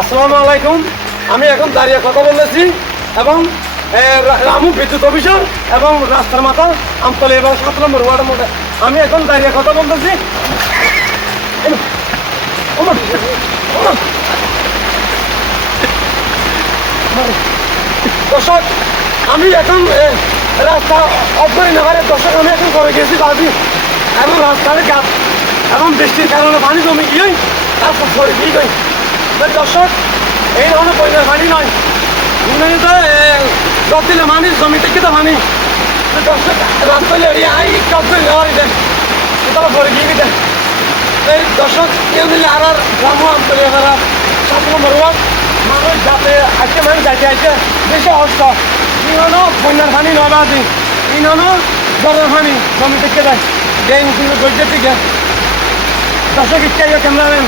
আসসালামু আলাইকুম। আমি এখন দাঁড়িয়ে কথা বলেছি এবং রামু বিদ্যুৎ অফিসার এবং রাস্তার মাথা আমতলী এবং 7 নম্বর ওয়ার্ডের মধ্যে আমি এখন দাঁড়িয়ে কথা বলতেছি। দর্শক, আমি এখন রাস্তা অফ করে নেওয়ার দর্শক আমি এখন করে গেছি বাজি এবং রাস্তার গাছ এবং বৃষ্টির কারণে পানি জমে গিয়ে রাস্তা সরে দিয়ে গই। দর্শক, এই ধরনের পয়সার পানি নয়, জল দিলে মানি জমি থেকে তো পানি। দর্শক, রাস্তা জব করে নেওয়ার দেন তারা সরে গিয়ে দেন। এই দর্শক কেউ দিলে আর রামু আমতলী আর 7 নম্বর ওয়ার্ড মানুষ যাতে আজকে মানুষ যাইতে আইতে বেশি অস্ত ইনো বন্যার পানি নয় বাদি ইনো জ্বরের পানি জমি থেকে যায় দেন কিন্তু গজ্জে থেকে দর্শক ইচ্ছা ক্যামেরাম্যান